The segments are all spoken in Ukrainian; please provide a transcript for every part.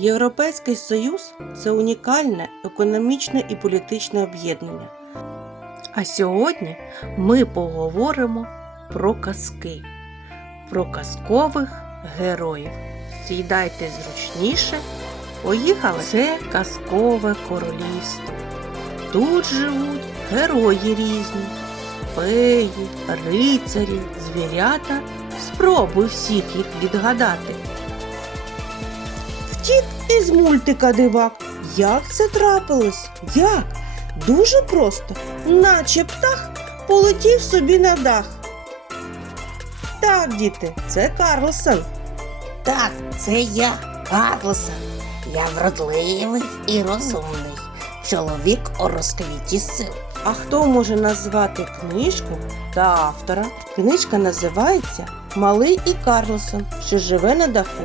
Європейський Союз це унікальне економічне і політичне об'єднання. А сьогодні ми поговоримо про казки, про казкових героїв. Сідайте зручніше. Поїхали! Це казкове королівство. Тут живуть герої різні, феї, рицарі, звірята. Спробуй всіх їх відгадати. Втік із мультика дивак. Як це трапилось? Як? Дуже просто, наче птах полетів собі на дах. Так, діти, це Карлсон. Так, це я, Карлсон. Я вродливий і розумний. Чоловік у розквіті сил. А хто може назвати книжку та автора? Книжка називається Малий і Карлсон, що живе на даху.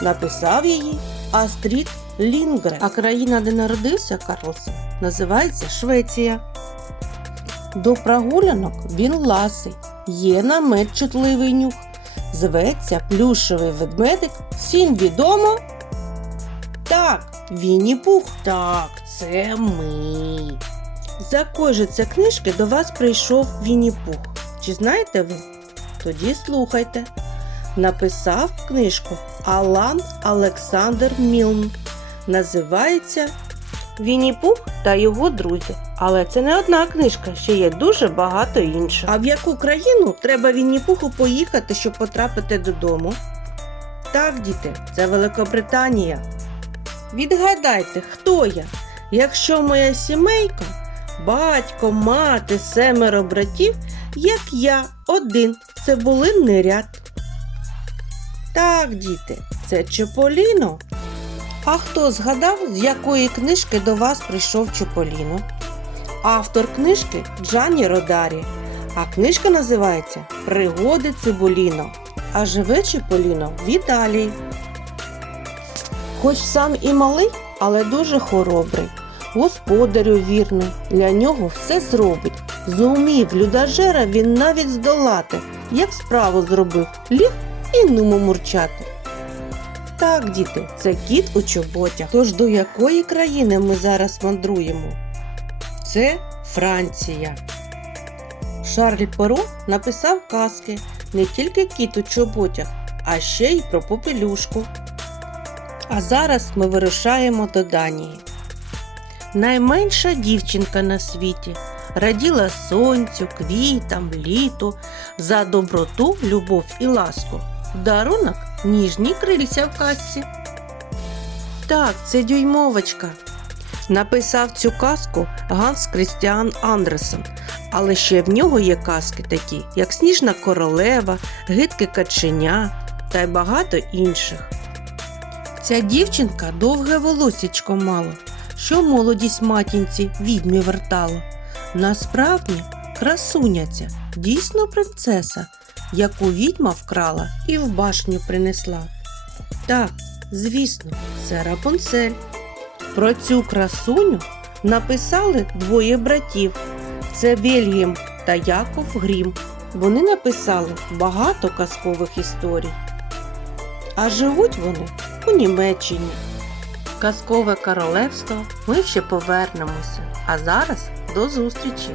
Написав її Астрід Лінгрен. А країна, де народився Карлсон, називається Швеція. До прогулянок він ласий, є намет чутливий нюх. Зветься плюшевий ведмедик. Всім відомо. Так, Вінні Пух. Так, це ми. З якої же книжки до вас прийшов Вінні Пух? Чи знаєте ви? Тоді слухайте. Написав книжку Алан Олександр Мілн. Називається Вінні Пух та його друзі. Але це не одна книжка, ще є дуже багато інших. А в яку країну треба Вінні Пуху поїхати, щоб потрапити додому? Так, діти, це Великобританія. Відгадайте, хто я? Якщо моя сімейка, батько, мати, семеро братів, як я один, цибулинний ряд. Так, діти, це Чополіно. А хто згадав, з якої книжки до вас прийшов Чополіно? Автор книжки Джанні Родарі, а книжка називається Пригоди Цибуліно. А живе Чополіно в Італії. Хоч сам і малий, але дуже хоробрий. Господарю вірний, для нього все зробить. Зумів людожера він навіть здолати, як справу зробив, ліг і нумо мурчати. Так, діти, це кіт у чоботях. Тож до якої країни ми зараз мандруємо? Це Франція. Шарль Перо написав казки не тільки кіт у чоботях, а ще й про попелюшку. А зараз ми вирушаємо до Данії. Найменша дівчинка на світі раділа сонцю, квітам, літу за доброту, любов і ласку. Дарунок ніжні крильця в казці. Так, це дюймовочка. Написав цю казку Ганс Крістіан Андерсен, але ще в нього є казки такі, як Сніжна королева, Гидке каченя та й багато інших. Ця дівчинка довге волосічко мала, що молодість матінці відьмі вертало. Насправді красуня ця, дійсно принцеса, яку відьма вкрала і в башню принесла. Так, звісно, це Рапунцель. Про цю красуню написали двоє братів. Це Вільям та Яков Грім. Вони написали багато казкових історій. А живуть вони у Німеччині. Казкове королевство ми ще повернемося. А зараз до зустрічі!